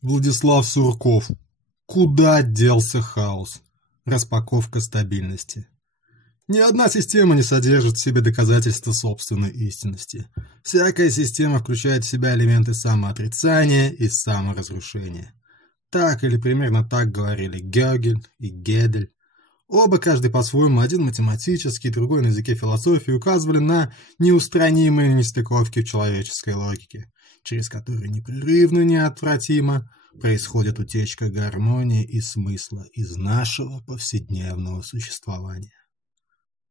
Владислав Сурков. Куда делся хаос? Распаковка стабильности. Ни одна система не содержит в себе доказательства собственной истинности. Всякая система включает в себя элементы самоотрицания и саморазрушения. Так или примерно так говорили Гёгель и Гедель. Оба, каждый по-своему, один математический, другой на языке философии, указывали на неустранимые нестыковки в человеческой логике, через которые непрерывно, неотвратимо происходит утечка гармонии и смысла из нашего повседневного существования.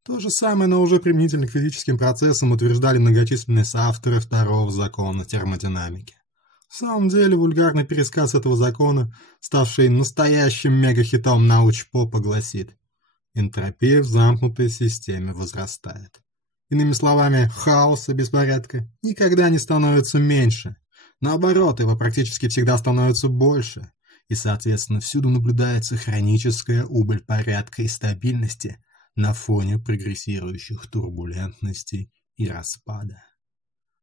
То же самое, но уже применительно к физическим процессам, утверждали многочисленные соавторы второго закона термодинамики. В самом деле, вульгарный пересказ этого закона, ставший настоящим мегахитом научпопа, гласит: энтропия в замкнутой системе возрастает. Иными словами, хаоса, беспорядка никогда не становится меньше. Наоборот, его практически всегда становится больше. И, соответственно, всюду наблюдается хроническая убыль порядка и стабильности на фоне прогрессирующих турбулентностей и распада.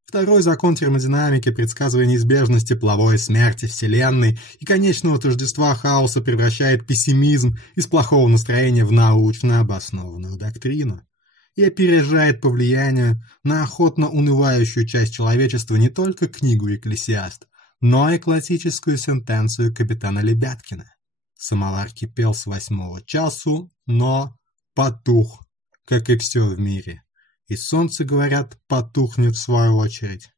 Второй закон термодинамики, предсказывая неизбежность тепловой смерти Вселенной и конечного тождества хаоса, превращает пессимизм из плохого настроения в научно обоснованную доктрину и опережает по влиянию на охотно унывающую часть человечества не только книгу «Экклесиаст», но и классическую сентенцию капитана Лебяткина. Самовар кипел с 8 часу, но потух, как и все в мире. И солнце, говорят, потухнет в свою очередь.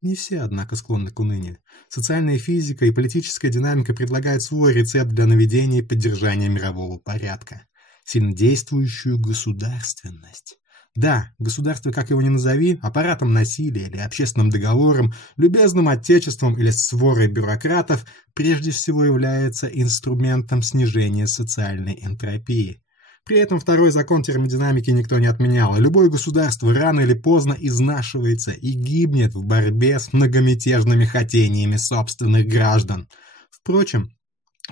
Не все, однако, склонны к унынию. Социальная физика и политическая динамика предлагают свой рецепт для наведения и поддержания мирового порядка. Сильнодействующую государственность. Да, государство, как его ни назови, аппаратом насилия или общественным договором, любезным отечеством или сворой бюрократов, прежде всего является инструментом снижения социальной энтропии. При этом второй закон термодинамики никто не отменял, и любое государство рано или поздно изнашивается и гибнет в борьбе с многомятежными хотениями собственных граждан. Впрочем,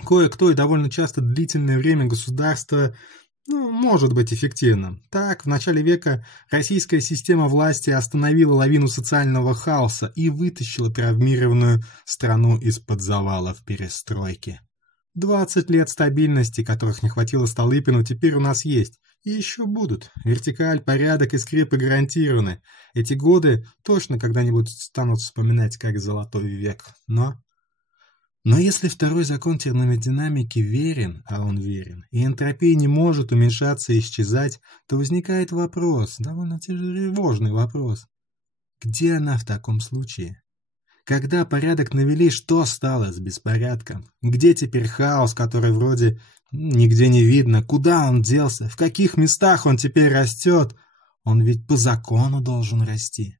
кое-кто и довольно часто длительное время государство может быть эффективным. Так, в начале века российская система власти остановила лавину социального хаоса и вытащила травмированную страну из-под завалов перестройки. 20 лет стабильности, которых не хватило Столыпину, теперь у нас есть. И еще будут. Вертикаль, порядок и скрипы гарантированы. Эти годы точно когда-нибудь станут вспоминать как золотой век. Но если второй закон термодинамики верен, а он верен, и энтропия не может уменьшаться и исчезать, то возникает вопрос, довольно тревожный вопрос. Где она в таком случае? Когда порядок навели, что стало с беспорядком? Где теперь хаос, который вроде нигде не видно? Куда он делся? В каких местах он теперь растет? Он ведь по закону должен расти.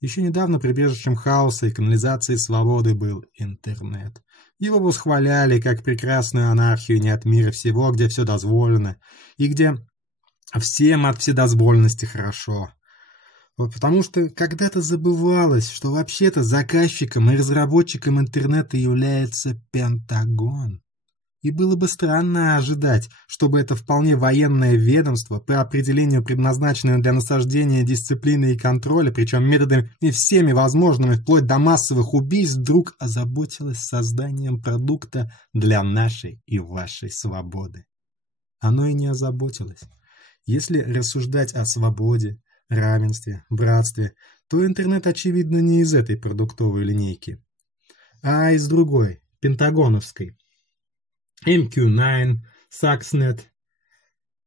Еще недавно прибежищем хаоса и канализации свободы был интернет. Его восхваляли как прекрасную анархию не от мира всего, где все дозволено, и где всем от вседозволенности хорошо. Потому что когда-то забывалось, что вообще-то заказчиком и разработчиком интернета является Пентагон. И было бы странно ожидать, чтобы это вполне военное ведомство, по определению предназначенное для насаждения дисциплины и контроля, причем методами и всеми возможными, вплоть до массовых убийств, вдруг озаботилось созданием продукта для нашей и вашей свободы. Оно и не озаботилось. Если рассуждать о свободе, равенстве, братстве, то интернет, очевидно, не из этой продуктовой линейки, а из другой, пентагоновской. MQ9, Stuxnet,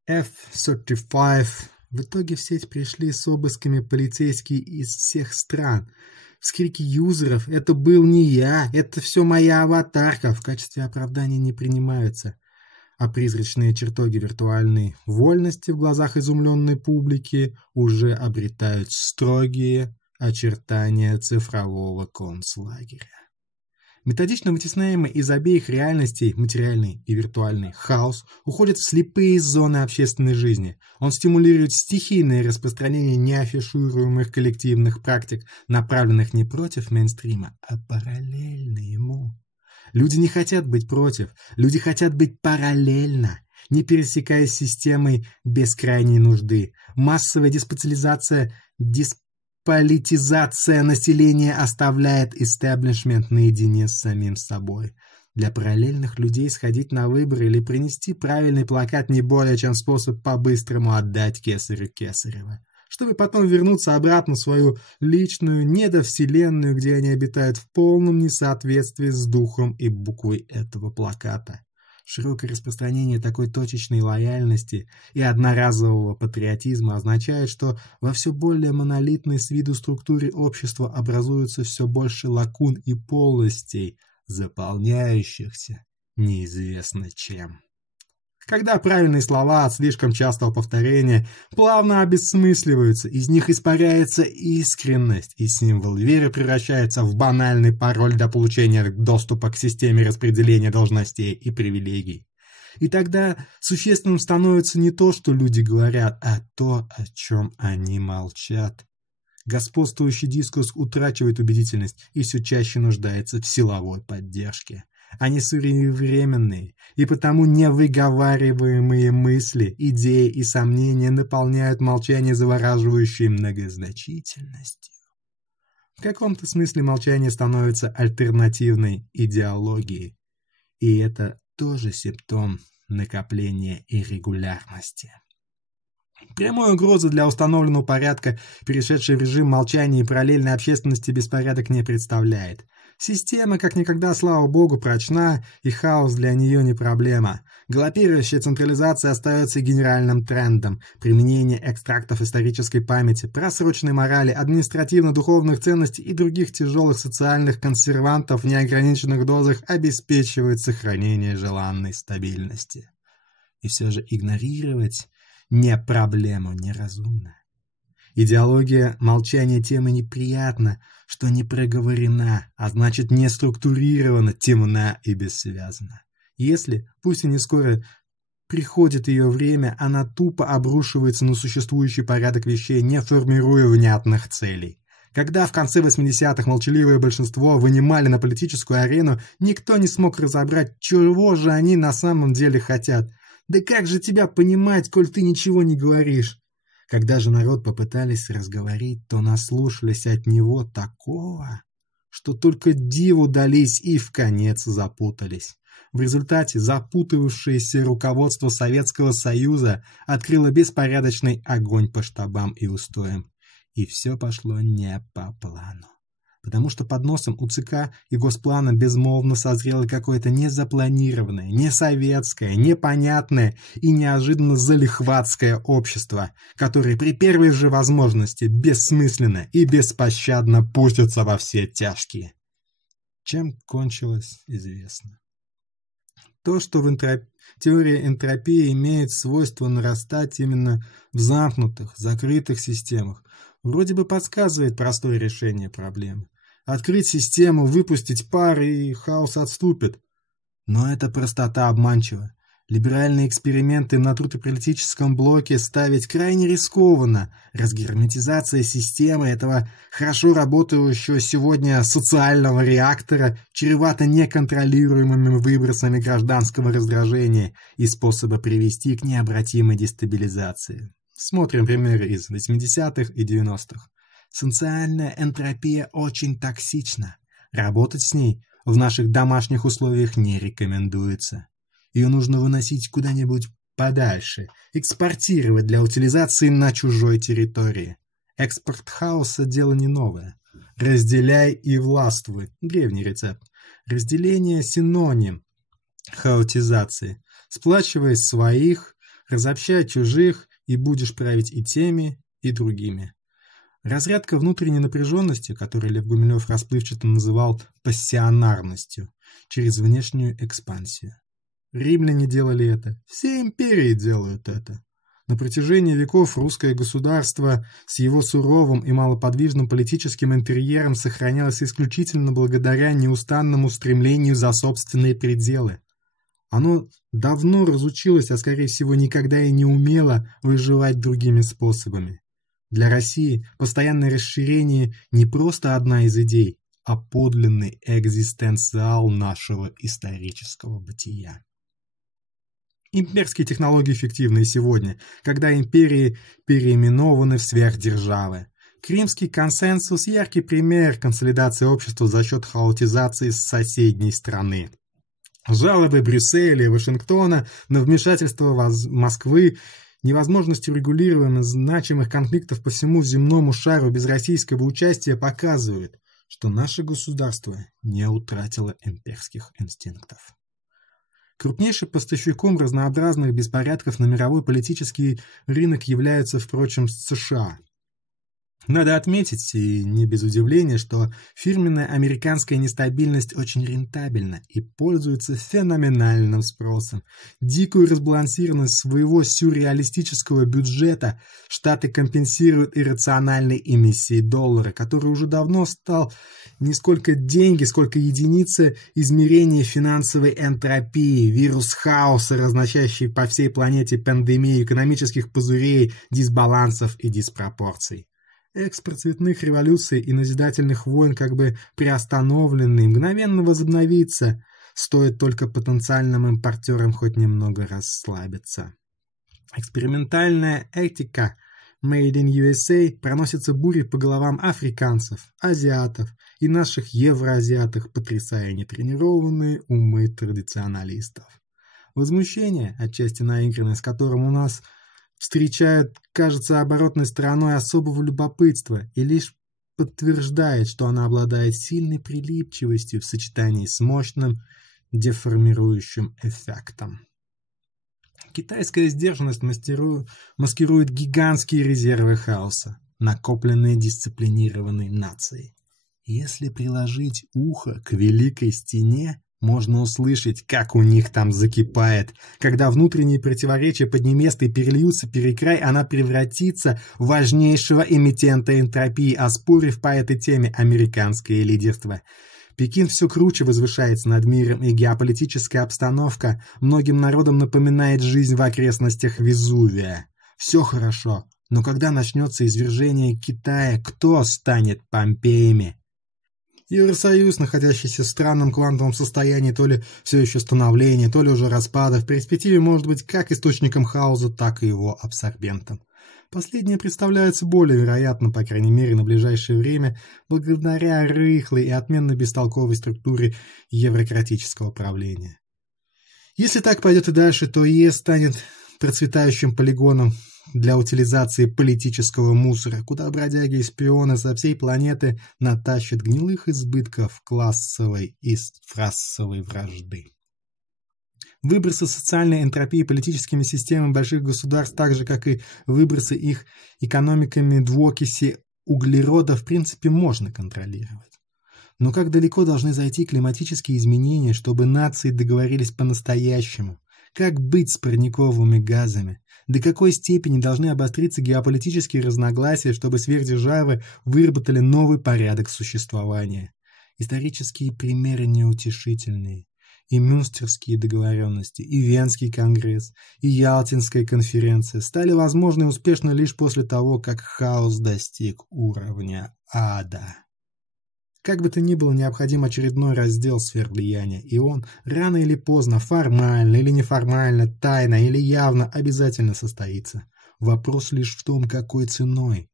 F-35. В итоге в сеть пришли с обысками полицейские из всех стран. Вскрики юзеров «это был не я, это все моя аватарка» в качестве оправдания не принимаются. А призрачные чертоги виртуальной вольности в глазах изумленной публики уже обретают строгие очертания цифрового концлагеря. Методично вытесняемый из обеих реальностей, материальный и виртуальный, хаос уходит в слепые зоны общественной жизни. Он стимулирует стихийное распространение неафишируемых коллективных практик, направленных не против мейнстрима, а параллельно ему. Люди не хотят быть против, люди хотят быть параллельно, не пересекаясь с системой без крайней нужды. Массовая диспациализация Политизация населения оставляет истеблишмент наедине с самим собой. Для параллельных людей сходить на выборы или принести правильный плакат не более чем способ по-быстрому отдать кесарю кесарево, чтобы потом вернуться обратно в свою личную недовселенную, где они обитают в полном несоответствии с духом и буквой этого плаката. Широкое распространение такой точечной лояльности и одноразового патриотизма означает, что во все более монолитной с виду структуре общества образуется все больше лакун и полостей, заполняющихся неизвестно чем. Когда правильные слова от слишком частого повторения плавно обесмысливаются, из них испаряется искренность, и символ веры превращается в банальный пароль для получения доступа к системе распределения должностей и привилегий. И тогда существенным становится не то, что люди говорят, а то, о чем они молчат. Господствующий дискурс утрачивает убедительность и все чаще нуждается в силовой поддержке. Они своевременные, и потому невыговариваемые мысли, идеи и сомнения наполняют молчание завораживающей многозначительностью. В каком-то смысле молчание становится альтернативной идеологией, и это тоже симптом накопления иррегулярности. Прямой угрозы для установленного порядка, перешедший в режим молчания и параллельной общественности, беспорядок не представляет. Система, как никогда, слава богу, прочна, и хаос для нее не проблема. Галопирующая централизация остается генеральным трендом. Применение экстрактов исторической памяти, просроченной морали, административно-духовных ценностей и других тяжелых социальных консервантов в неограниченных дозах обеспечивает сохранение желанной стабильности. И все же игнорировать не проблему неразумно. Идеология молчания тем и неприятна, что не проговорена, а значит не структурирована, темна и бессвязна. Если, пусть и не скоро, приходит ее время, она тупо обрушивается на существующий порядок вещей, не формируя внятных целей. Когда в конце 80-х молчаливое большинство вынимали на политическую арену, никто не смог разобрать, чего же они на самом деле хотят. Да как же тебя понимать, коль ты ничего не говоришь? Когда же народ попытались разговорить, то наслушались от него такого, что только диву дались и вконец запутались. В результате запутавшееся руководство Советского Союза открыло беспорядочный огонь по штабам и устоям. И все пошло не по плану. Потому что под носом у ЦК и Госплана безмолвно созрело какое-то незапланированное, несоветское, непонятное и неожиданно залихватское общество, которое при первой же возможности бессмысленно и беспощадно пустится во все тяжкие. Чем кончилось, известно. То, что в теории энтропии имеет свойство нарастать именно в замкнутых, закрытых системах, вроде бы подсказывает простое решение проблемы. Открыть систему, выпустить пар, и хаос отступит. Но эта простота обманчива. Либеральные эксперименты в натуртополитическом блоке ставить крайне рискованно. Разгерметизация системы этого хорошо работающего сегодня социального реактора чревата неконтролируемыми выбросами гражданского раздражения и способа привести к необратимой дестабилизации. Смотрим примеры из 80-х и 90-х. Социальная энтропия очень токсична. Работать с ней в наших домашних условиях не рекомендуется. Ее нужно выносить куда-нибудь подальше, экспортировать для утилизации на чужой территории. Экспорт хаоса – дело не новое. Разделяй и властвуй – древний рецепт. Разделение – синоним хаотизации. Сплачивай своих, разобщай чужих, и будешь править и теми, и другими. Разрядка внутренней напряженности, которую Лев Гумилев расплывчато называл пассионарностью, через внешнюю экспансию. Римляне делали это, все империи делают это. На протяжении веков русское государство с его суровым и малоподвижным политическим интерьером сохранялось исключительно благодаря неустанному стремлению за собственные пределы. Оно давно разучилось, а скорее всего никогда и не умело выживать другими способами. Для России постоянное расширение не просто одна из идей, а подлинный экзистенциал нашего исторического бытия. Имперские технологии эффективны и сегодня, когда империи переименованы в сверхдержавы. Кримский консенсус – яркий пример консолидации общества за счет хаотизации с соседней страны. Жалобы Брюсселя и Вашингтона на вмешательство Москвы, невозможность урегулирования значимых конфликтов по всему земному шару без российского участия показывают, что наше государство не утратило имперских инстинктов. Крупнейшим поставщиком разнообразных беспорядков на мировой политический рынок являются, впрочем, США. Надо отметить, и не без удивления, что фирменная американская нестабильность очень рентабельна и пользуется феноменальным спросом. Дикую разбалансированность своего сюрреалистического бюджета Штаты компенсируют иррациональной эмиссией доллара, который уже давно стал не сколько деньги, сколько единица измерения финансовой энтропии, вирус хаоса, разносящий по всей планете пандемию экономических пузырей, дисбалансов и диспропорций. Экспорт цветных революций и назидательных войн как бы приостановленный, мгновенно возобновится, стоит только потенциальным импортерам хоть немного расслабиться. Экспериментальная этика Made in USA проносится бурей по головам африканцев, азиатов и наших евроазиатов, потрясая нетренированные умы традиционалистов. Возмущение, отчасти наигранное, с которым у нас встречает, кажется, оборотной стороной особого любопытства и лишь подтверждает, что она обладает сильной прилипчивостью в сочетании с мощным деформирующим эффектом. Китайская сдержанность маскирует гигантские резервы хаоса, накопленные дисциплинированной нацией. Если приложить ухо к великой стене, можно услышать, как у них там закипает. Когда внутренние противоречия Поднебесной перельются перекрай, она превратится в важнейшего эмитента энтропии, оспорив по этой теме американское лидерство. Пекин все круче возвышается над миром, и геополитическая обстановка многим народам напоминает жизнь в окрестностях Везувия. Все хорошо, но когда начнется извержение Китая, кто станет Помпеями? Евросоюз, находящийся в странном квантовом состоянии то ли все еще становления, то ли уже распада, в перспективе может быть как источником хаоса, так и его абсорбентом. Последнее представляется более вероятным, по крайней мере, на ближайшее время, благодаря рыхлой и отменно бестолковой структуре еврократического правления. Если так пойдет и дальше, то ЕС станет процветающим полигоном для утилизации политического мусора, куда бродяги и шпионы со всей планеты натащат гнилых избытков классовой и расовой вражды. Выбросы социальной энтропии политическими системами больших государств, так же как и выбросы их экономиками двуокиси углерода, в принципе можно контролировать. Но как далеко должны зайти климатические изменения, чтобы нации договорились по-настоящему? Как быть с парниковыми газами? До какой степени должны обостриться геополитические разногласия, чтобы сверхдержавы выработали новый порядок существования? Исторические примеры неутешительные. И Мюнстерские договоренности, и Венский конгресс, и Ялтинская конференция стали возможны и успешны лишь после того, как хаос достиг уровня ада. Как бы то ни было, необходим очередной раздел сфер влияния, и он рано или поздно, формально или неформально, тайно или явно обязательно состоится. Вопрос лишь в том, какой ценой.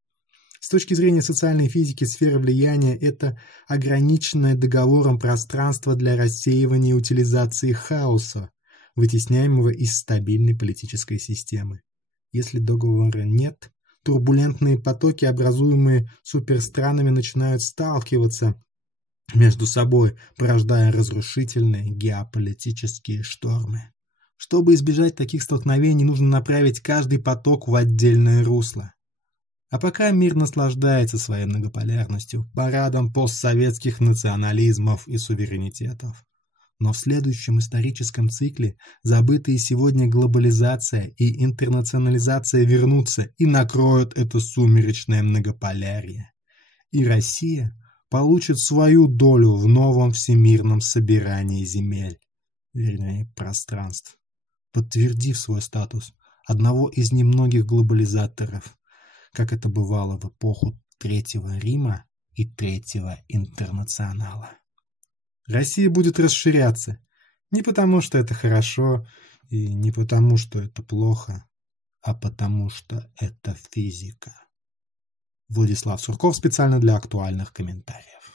С точки зрения социальной физики, сфера влияния – это ограниченное договором пространство для рассеивания и утилизации хаоса, вытесняемого из стабильной политической системы. Если договора нет, турбулентные потоки, образуемые суперстранами, начинают сталкиваться между собой, порождая разрушительные геополитические штормы. Чтобы избежать таких столкновений, нужно направить каждый поток в отдельное русло. А пока мир наслаждается своей многополярностью, парадом постсоветских национализмов и суверенитетов. Но в следующем историческом цикле забытые сегодня глобализация и интернационализация вернутся и накроют это сумеречное многополярье. И Россия получит свою долю в новом всемирном собирании земель, вернее пространств, подтвердив свой статус одного из немногих глобализаторов, как это бывало в эпоху Третьего Рима и Третьего Интернационала. Россия будет расширяться не потому, что это хорошо, и не потому, что это плохо, а потому, что это физика. Владислав Сурков специально для актуальных комментариев.